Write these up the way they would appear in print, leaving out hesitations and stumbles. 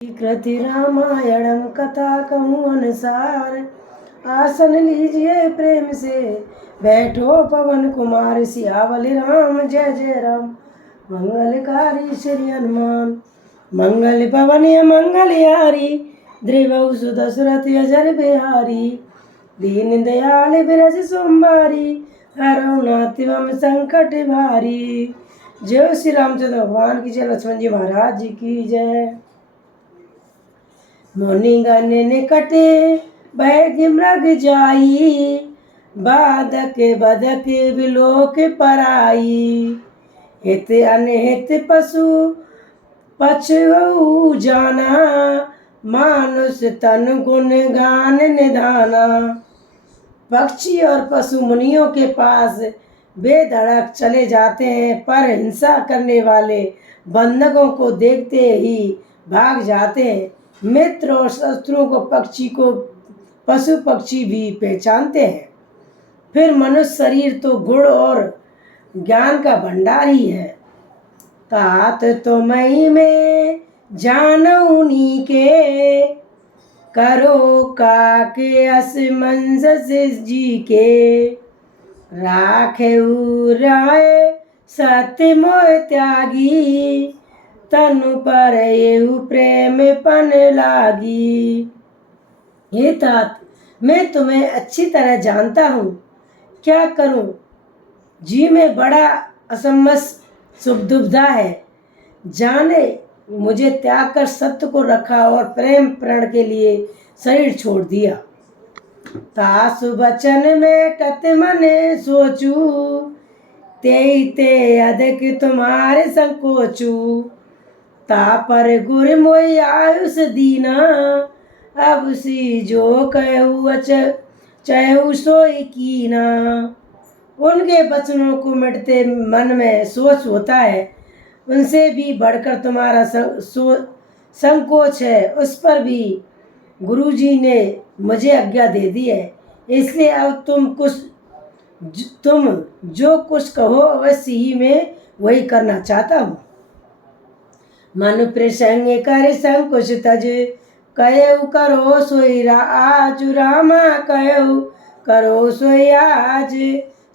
कृति रामायणम कथा कहूँ अनुसार। आसन लीजिए प्रेम से बैठो पवन कुमार। सियावल राम जय जय राम। मंगलकारी श्री हनुमान मंगल पवन मंगल यारी। द्रिवहु सुदशरथ अजर बिहारी। दीन दयाल बिरज सोमवारी। हरऊ नाथ एवं संकट भारी। जय श्री रामचंद्र भगवान की जय। लक्ष्मण जी महाराज जी की जय। मुनि गण निकटे बैग मृग जाई। बाधक बधक बिलोक पराई। हित अनहित पशु पछुऊ जाना। मानुष तन गुण गान निधाना। पक्षी और पशु मुनियों के पास बेधड़क चले जाते हैं, पर हिंसा करने वाले बंधकों को देखते ही भाग जाते हैं। मित्र और शत्रुओं को पशु पक्षी भी पहचानते हैं। फिर मनुष्य शरीर तो गुण और ज्ञान का भंडार ही है। तात तो मई में जानऊनी के। करो काके असमंजस जी के। राखे राय सत्य मोह त्यागी। तनु पर येहु प्रेम पन लागी। हे तात, मैं तुम्हें अच्छी तरह जानता हूँ, क्या करूँ? जी में बड़ा असमंजस दुविधा है। जाने मुझे त्याग कर सत्य को रखा और प्रेम प्रण के लिए शरीर छोड़ दिया। तासु बचन में कत मन सोचू। ते अधिक तुम्हारे संकोचू। तापर गुर मोई आयुष दीना। अब सी जो कहू चहु सोई कीना। उनके वचनों को मिटते मन में सोच होता है, उनसे भी बढ़कर तुम्हारा संकोच है। उस पर भी गुरुजी ने मुझे आज्ञा दे दी है, इसलिए अब तुम जो कुछ कहो अवश्य ही मैं वही करना चाहता हूँ। मन प्रसंग कर संकुच तज। कयऊ करो सोई आज। रामा कयऊ करो सोई आज।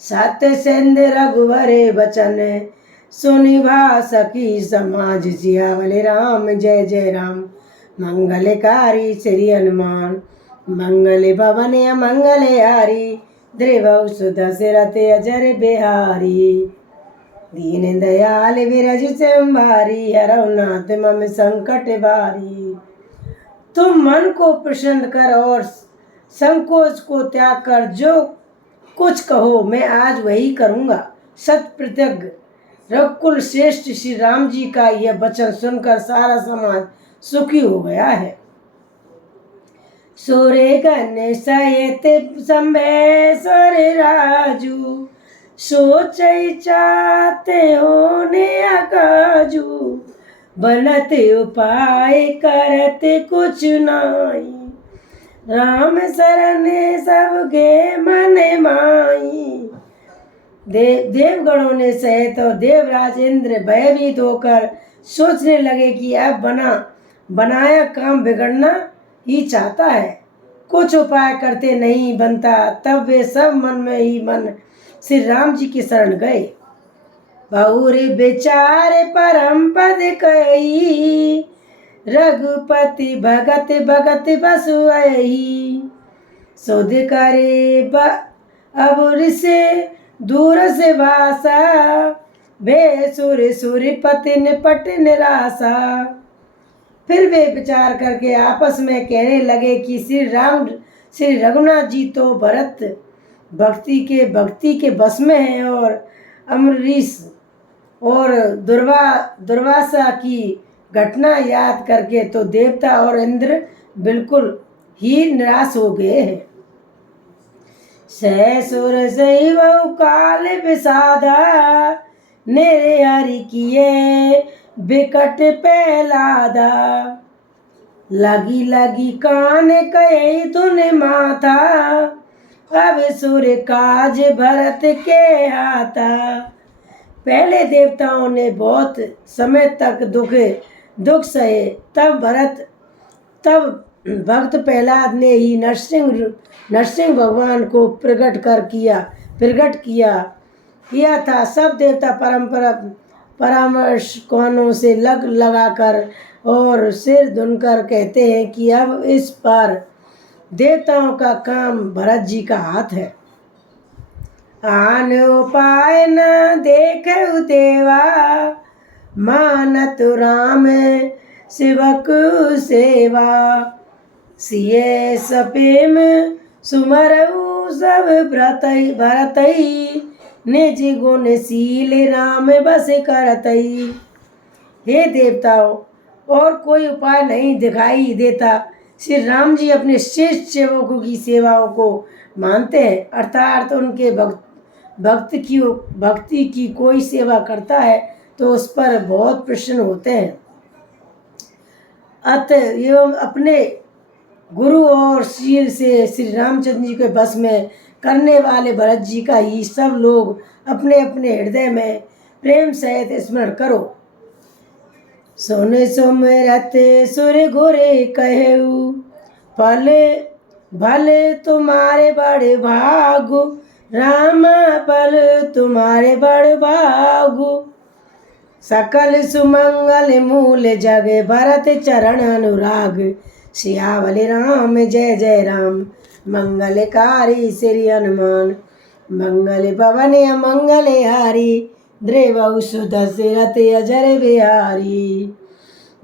सत्य सिंध रघुवर बचन। सुनिभा सकी समाज। सियावल राम जय जय राम। मंगलकारी श्री हनुमान मंगल भवन मंगल हारी। द्रिवहु सुदशरथ अजर बिहारी। दीन दयाल बिरज संभारी। हरऊ नाथ मम संकट भारी। तुम मन को प्रसन्न कर और संकोच को त्याग कर जो कुछ कहो मैं आज वही करूँगा। सत प्रतिज्ञ रघुकुल श्रेष्ठ श्री राम जी का यह वचन सुनकर सारा समाज सुखी हो गया है। सोरे गण सहित संभेश्वर राजू। सोच चाहते होने अकाजू। बनत उपाय करत कुछ नाई। राम शरण सबके मन माई। देवगणों ने सहित और देवराज इंद्र भयभीत होकर सोचने लगे कि अब बनाया काम बिगड़ना ही चाहता है। कुछ उपाय करते नहीं बनता। तब वे सब मन में ही मन श्री राम जी की शरण गए। बहुर विचार परम पद कही। रघुपति भगत भगत बसु आई। सुध करे अबुर से दूर से भाषा। वे सुर पति निपट निराशा। फिर वे विचार करके आपस में कहने लगे कि श्री रघुनाथ जी तो भरत भक्ति के बस में हैं, और अम्बरीश और दुर्वासा की घटना याद करके तो देवता और इंद्र बिल्कुल ही निराश हो गए हैं। सैसुर सही बहु काल विषादा। नेरे हरि किए बिकट पहलादा। लगी कान कहे तूने माथा। अब सुर काज भरत के हाथा। पहले देवताओं ने बहुत समय तक दुख सहे, तब भरत तब भक्त प्रहलाद ने ही नरसिंह भगवान को प्रकट किया था। सब देवता परामर्श कोनों से लगाकर और सिर धुनकर कहते हैं कि अब इस पर देवताओं का काम भरत जी का हाथ है। आन उपाय न देखे देवा, मानत राम शिवक सेवा। सिए सपेम सुमरऊ सब भरतई, निज गुण शील राम बस करतई। हे देवताओं, और कोई उपाय नहीं दिखाई देता। श्री राम जी अपने श्रेष्ठ सेवकों की सेवाओं को मानते हैं, अर्थात उनके भक्ति की कोई सेवा करता है तो उस पर बहुत प्रसन्न होते हैं। अतः एवं अपने गुरु और शील से श्री रामचंद्र जी के बस में करने वाले भरत जी का ही सब लोग अपने अपने हृदय में प्रेम सहित स्मरण करो। सोने सुमिरत सुर गुरे कहू, भले तुम्हारे बड़े भागु, राम बल तुम्हारे बड़ भागु। सकल सुमंगल मूल जग, भरत चरण अनुराग। सियावल राम जय जय राम, मंगलकारी श्री हनुमान। मंगल पवन मंगल हारी, द्रेवहु सुदशरथ अजर बिहारी।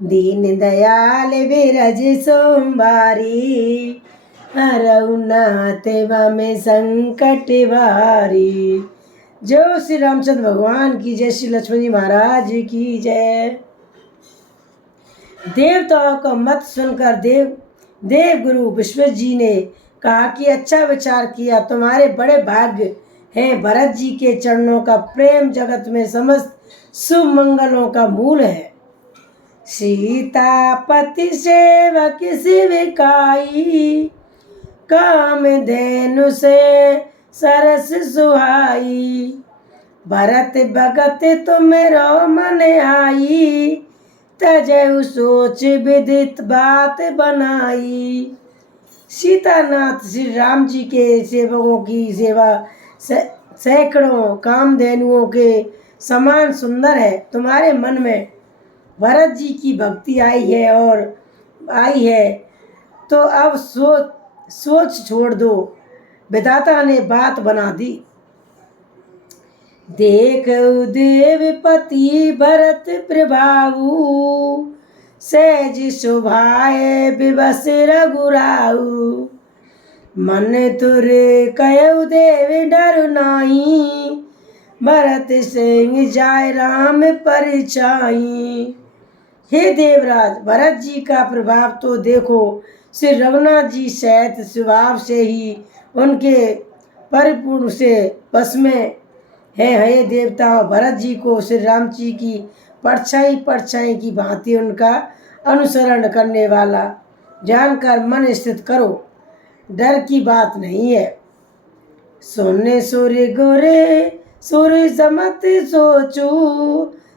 दीन दयाल बिरज सोमवारी, हरऊ नाथ में संकट भारी। जय श्री रामचंद्र भगवान की जय, श्री लक्ष्मण जी महाराज की जय। देवताओं का मत सुनकर देव गुरु विश्वजित जी ने कहा कि अच्छा विचार किया, तुम्हारे बड़े भाग्य हैं। भरत जी के चरणों का प्रेम जगत में समस्त शुभ मंगलों का मूल है। सीतापति सेवक शिविकाई, काम धेनु से सरस सुहाई। भरत भगत तुमेरो मन आई, तजहु सोच विदित बात बनाई। सीतानाथ श्री राम जी के सेवकों की सेवा सैकड़ों कामधेनुओं के समान सुंदर है। तुम्हारे मन में भरत जी की भक्ति आई है तो अब सोच छोड़ दो, विधाता ने बात बना दी। देख देवपति भरत प्रभाऊ, सहज शोभाए विवश रघुराऊ। मन तुर कयउ देव डर नाही, भरत सिंह जाय राम परिचाई। हे देवराज, भरत जी का प्रभाव तो देखो। श्री रघुनाथ जी सहित स्वभाव से ही उनके परिपूर्ण से बस में है। हे देवताओं, भरत जी को श्री राम जी की परछाई की भांति उनका अनुसरण करने वाला जानकर मन स्थित करो, डर की बात नहीं है। सोने सूर्य गोरे सुर समत सोचू,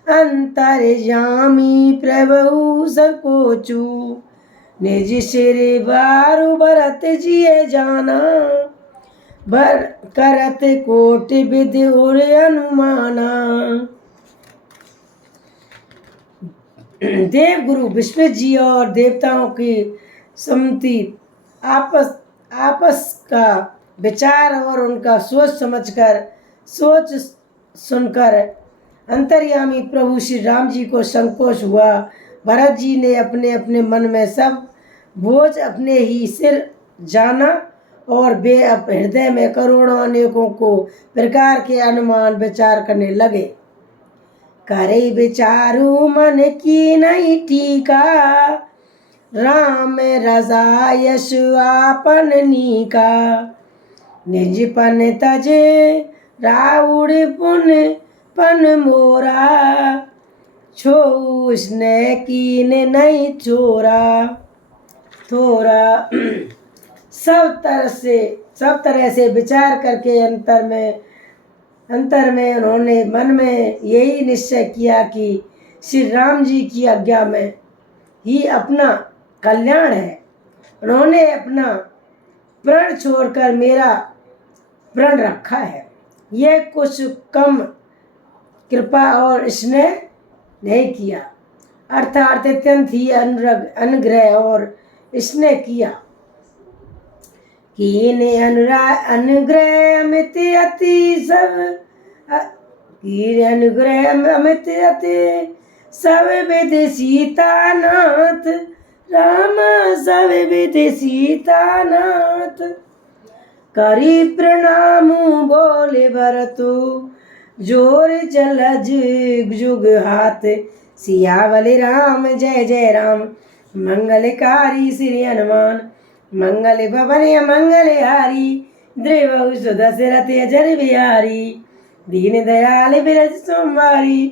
अंतर्यामी प्रभु सकोचू। निज सिर बारु भरत जिए जाना, भर करत कोटि विधि उर अनुमाना। देव गुरु विश्व जी और देवताओं की सम्मति आपस का विचार और उनका सोच सुनकर अंतर्यामी प्रभु श्री राम जी को संकोच हुआ। भरत जी ने अपने अपने मन में सब बोझ अपने ही सिर जाना और वे अब हृदय में करोड़ों अनेकों को प्रकार के अनुमान विचार करने लगे। करे विचारू मन की नहीं टीका, राम रजा यश आपन नीका। निजपन तजे राउड़ पुन पन मोरा, छो स्नेह कीन नहीं थोरा। सब तरह से विचार करके अंतर में उन्होंने मन में यही निश्चय किया कि श्री राम जी की आज्ञा में ही अपना कल्याण है। उन्होंने अपना प्रण छोड़कर मेरा प्रण रखा है। यह कुछ कम कृपा और स्नेह नहीं किया, अर्थात अत्यंत ही अनुग्रह और स्नेह किया। कीने अनुग्रह अमित अति सब, कीने अनुग्रह अमित अति सब विद सीतानाथ, राम सब विद सीतानाथ। करी प्रणाम बोले भरतु, जोर जलज जुग हाथ। सियावल राम जय जय राम, मंगलकारी श्री हनुमान। मंगल भवन मंगलहारी, द्रिवहुस दशरथ अजर बिहारी। दीन दयाल बिरज सोमवारी,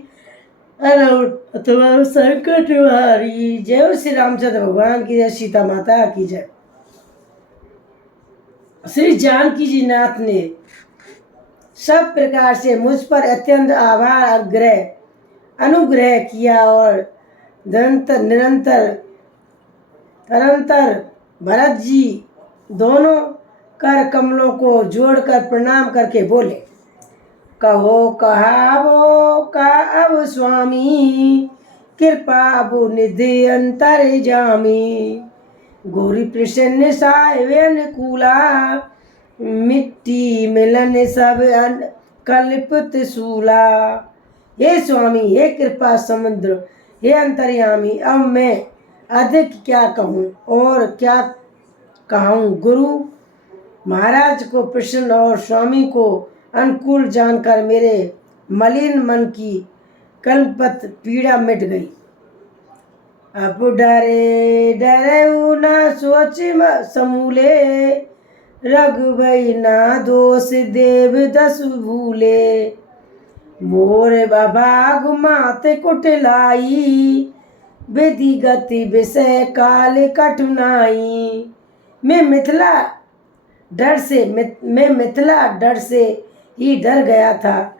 अथवा संकट हारी। जय श्री रामचंद्र भगवान की जय, सीता माता की जय। श्री जानकी जी नाथ ने सब प्रकार से मुझ पर अत्यंत अनुग्रह किया और निरंतर भरत जी दोनों कर कमलों को जोड़कर प्रणाम करके बोले, कहो कहावो का अब स्वामी, कृपा बु निधि अंतर जामी। गौरी प्रसन्न साहिब अनुकूला, मिट्टी मिलन सब कल्पित सूला। हे स्वामी, हे कृपा समुद्र, हे अंतर्यामी, अब मैं अधिक क्या कहूँ और क्या कहूँ। गुरु महाराज को प्रसन्न और स्वामी को अनुकूल जानकर मेरे मलिन मन की कल्पत पीड़ा मिट गई। अब डरे डरे न सोच समूले, रघुबई ना दोष देव दस भूले। मोर बाबाग मात कुटलाई, विधि गति विषय काल कठिनाई। मैं मिथिला डर से ही डर गया था।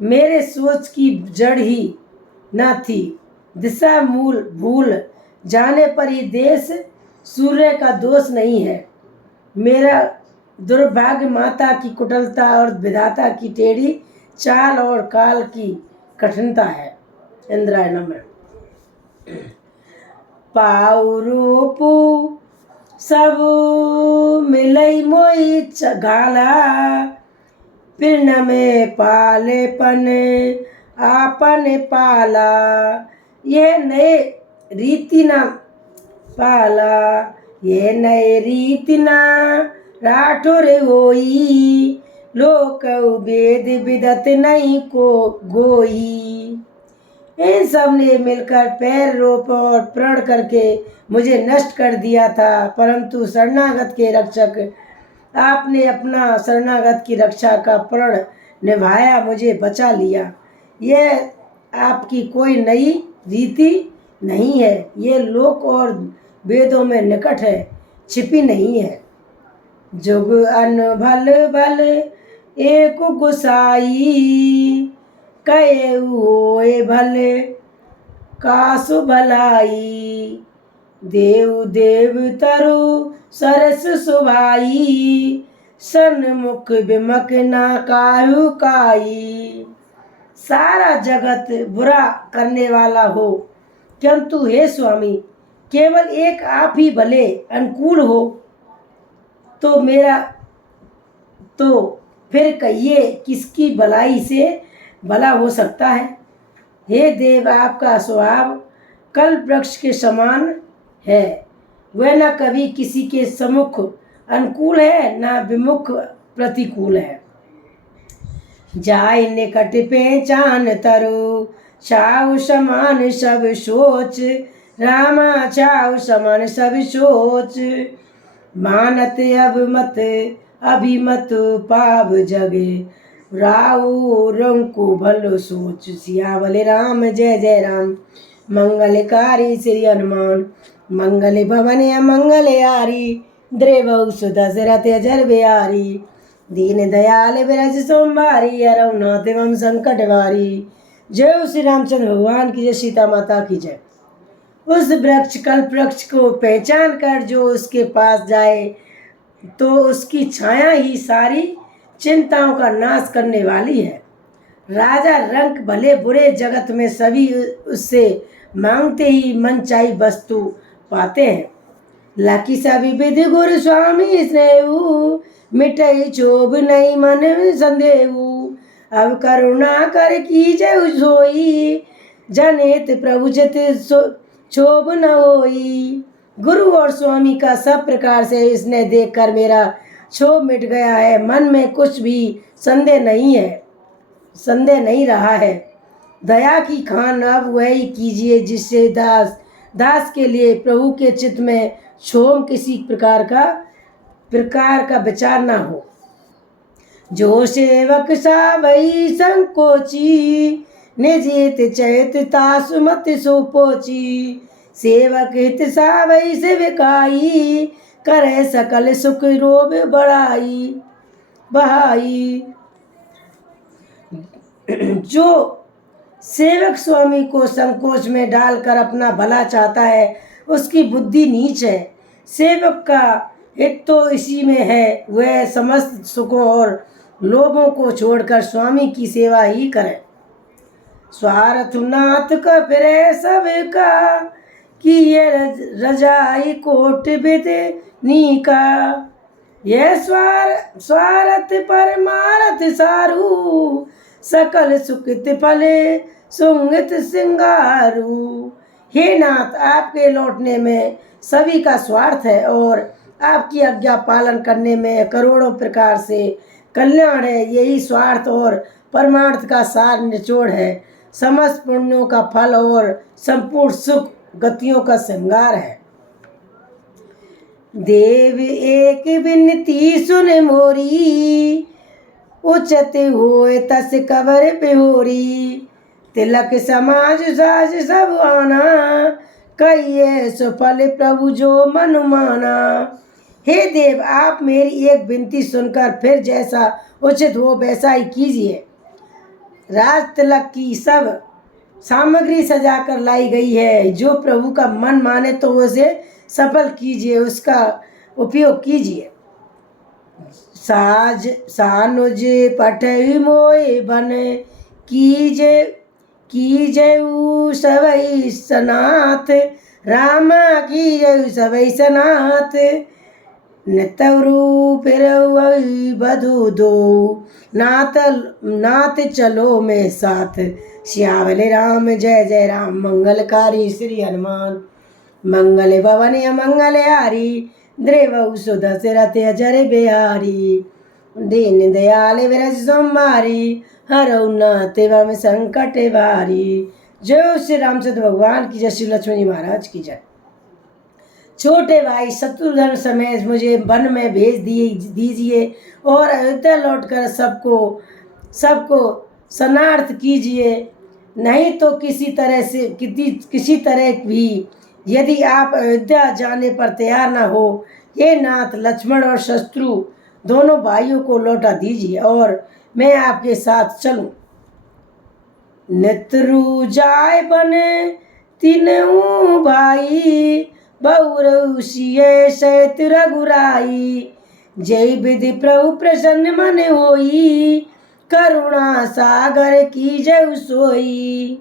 मेरे सोच की जड़ ही न थी। दिशा मूल भूल जाने पर ही देश सूर्य का दोष नहीं है। मेरा दुर्भाग्य माता की कुटिलता और विधाता की टेढ़ी चाल और काल की कठिनता है। इंद्राय नमः। पाऊ रूपू सब मिलई मोई गाला, पिर्ण में पालेपन आपन पाला। यह नए रीति न पाला, ये नए रीति न राठौर होई। लोक वेद विदत नहीं को गोई। इन सब ने मिलकर पैर रोप और प्रण करके मुझे नष्ट कर दिया था, परंतु शरणागत के रक्षक आपने अपना शरणागत की रक्षा का प्रण निभाया, मुझे बचा लिया। यह आपकी कोई नई रीति नहीं है, ये लोक और वेदों में निकट है, छिपी नहीं है। जुग अन भल भल एक गुसाई, कहे होए भले कासु भलाई। देव देव तरु सरस सुभाई, सन्मुख बिमक ना काहू काई। सारा जगत बुरा करने वाला हो, किंतु हे स्वामी केवल एक आप ही भले अनुकूल हो, तो फिर कहिए किसकी भलाई से भला हो सकता है। हे देव, आपका स्वभाव कल्प वृक्ष के समान है। वह न कभी किसी के सम्मुख अनुकूल है, न विमुख प्रतिकूल है। जाय निकट पहचान तरु, छाऊ समान सब सोच। रामा छाऊ समान सब सोच, मानत अब मत अभिमत पाव जगे। राऊ रंको भलो सोच। सियावल राम जय जय राम, मंगलकारी श्री हनुमान। मंगल भवन मंगलहारी, द्रिवहुस दशरथ अजर बिहारी। दीन दयाल बिरज सोमवारी, रघुनाथ एवं संकट वारी। जय श्री रामचंद्र भगवान की जय, सीता माता की जय। उस वृक्ष कल्प वृक्ष को पहचान कर जो उसके पास जाए तो उसकी छाया ही सारी चिंताओं का नाश करने वाली है। राजा रंक भले बुरे जगत में सभी उससे मांगते ही मनचाही वस्तु पाते हैं। लाकी सभी विधि गुरु स्वामी स्नेहु मिटई चोभ नहीं मन संदेहु। अब करुणा कर कीजे सोई जनित प्रभु चित क्षोभ न होई। गुरु और स्वामी का सब प्रकार से स्नेह देखकर मेरा क्षोभ मिट गया है। मन में कुछ भी संदेह नहीं रहा है। दया की खान अब वही कीजिए जिससे दास के लिए प्रभु के चित्त में क्षोभ किसी प्रकार का विचार न हो। जो सेवक सा वही संकोची निजित चैत तासु मत सो पोची। सेवक हित सा वही सेवकाई करे सकल सुख रोब बहाई। जो सेवक स्वामी को संकोच में डालकर अपना भला चाहता है उसकी बुद्धि नीच है। सेवक का हित तो इसी में है, वह समस्त सुखों और लोभों को छोड़कर स्वामी की सेवा ही करे। स्वार्थ नाथ का फिरे सबका कि ये रजाई कोट बिदनी का। यह स्वार्थ परमारथ सारू सकल सुखित फले सुंगित सिंगारू। हे नाथ, आपके लौटने में सभी का स्वार्थ है और आपकी आज्ञा पालन करने में करोड़ों प्रकार से कल्याण है। यही स्वार्थ और परमार्थ का सार निचोड़ है। समस्त पुण्यों का फल और संपूर्ण सुख गतियों का श्रृंगार है। देव एक विनती सुन मोरी उचत होए तस कबर बिहोरी। तिलक समाज साज सब आना कहिए सुफल प्रभु जो मन माना। हे देव, आप मेरी एक विनती सुनकर फिर जैसा उचित हो वैसा ही कीजिए। राज तिलक की सब सामग्री सजा कर लाई गई है। जो प्रभु का मन माने तो उसे सफल कीजिए, उसका उपयोग कीजिए। साज सानुज पठई मोए बन कीजे सवई सनाथ। राम कीजे सवई सनाथ। नतवरू फिर बधु दो नात चलो में साथ। श्यावले राम जय जय राम मंगलकारी श्री हनुमान। मंगल भवन मंगल हारी द्रेव सुदशरथ अजर बिहारी। दीन दयाल विरज सोमारी हरौ नाथ एवं संकट भारी। जय श्री रामचंद्र भगवान की जय। श्री लक्ष्मण जी महाराज की जय। छोटे भाई शत्रुघ्न समेत मुझे वन में भेज दीजिए और अयोध्या लौटकर सबको शरणार्थ कीजिए। नहीं तो किसी तरह भी यदि आप अयोध्या जाने पर तैयार न हो, हे नाथ, लक्ष्मण और शत्रु दोनों भाइयों को लौटा दीजिए और मैं आपके साथ चलूं। नित्रु जाय बन तीनों भाई बहुरसिय सैत रघुराई। जय विधि प्रभु प्रसन्न मन होई करुणा सागर की जय सोई।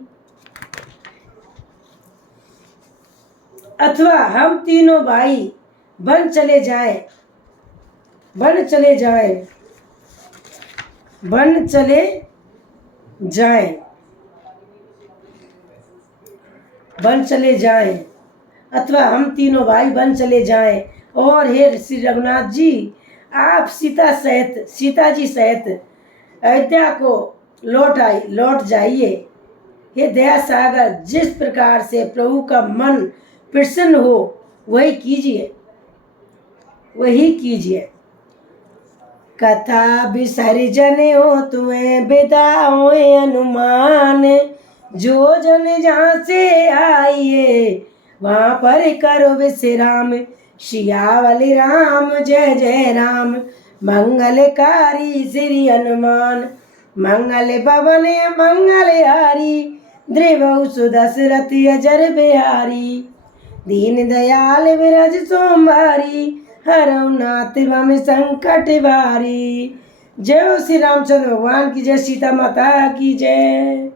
अथवा हम तीनों भाई वन चले जाएं अथवा हम तीनों भाई वन चले जाएं। और हे श्री रघुनाथ जी, आप सीता जी सहित अयोध्या को लौट जाइए। हे दया सागर, जिस प्रकार से प्रभु का मन प्रसन्न हो वही कीजिए। कथा विसर्जन हो तुम्हें विदा हो अनुमान। जो जन जहाँ से आइए वहाँ पर करो विश्राम। सियावली राम जय जय राम मंगलकारी श्री हनुमान। मंगल भवन मंगल हारी द्रिवौ सुदशरथ अजर बिहारी। दीन दयाल विरज सोमवारी, हरऊ नाथ मम संकट भारी। जय हो श्री रामचंद्र भगवान की जय, सीता माता की जय।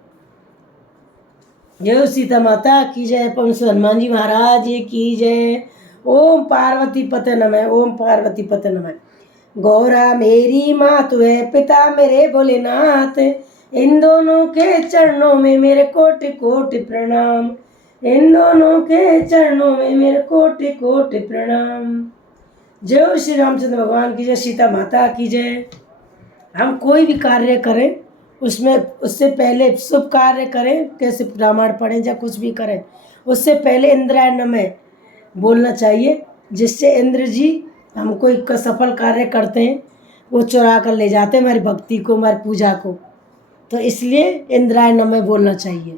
जय हो सीता माता की जय, पवन सुत हनुमान जी महाराज की जय। ओम पार्वती पते नमः, ओम पार्वती पते नमः। गौरा मेरी माँ तू है, पिता मेरे भोलेनाथ, इन दोनों के चरणों में मेरे कोटि कोटि प्रणाम, इन दोनों के चरणों में मेरे कोटि कोटि प्रणाम। जय हो श्री रामचंद्र भगवान की जय, सीता माता की जय। हम कोई भी कार्य करें उसमें उससे पहले शुभ कार्य करें, कैसे रामायण पढ़ें या कुछ भी करें, उससे पहले इंद्राय नमः बोलना चाहिए, जिससे इंद्र जी हम कोई सफल कार्य करते हैं वो चुरा कर ले जाते हैं हमारी भक्ति को, हमारी पूजा को। तो इसलिए इंद्राय नमः बोलना चाहिए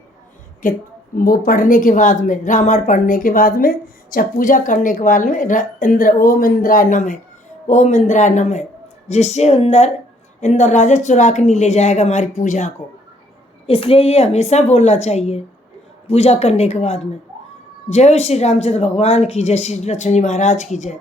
कि वो पढ़ने के बाद में, रामायण पढ़ने के बाद में, चाहे पूजा करने के बाद में ओम इंद्राय नमः, ओम इंद्राय नमः, जिससे इंद्र राजा चुरा के नहीं ले जाएगा हमारी पूजा को। इसलिए ये हमेशा बोलना चाहिए पूजा करने के बाद में। जय श्री रामचंद्र भगवान की जय, श्री लक्ष्मण जी महाराज की जय।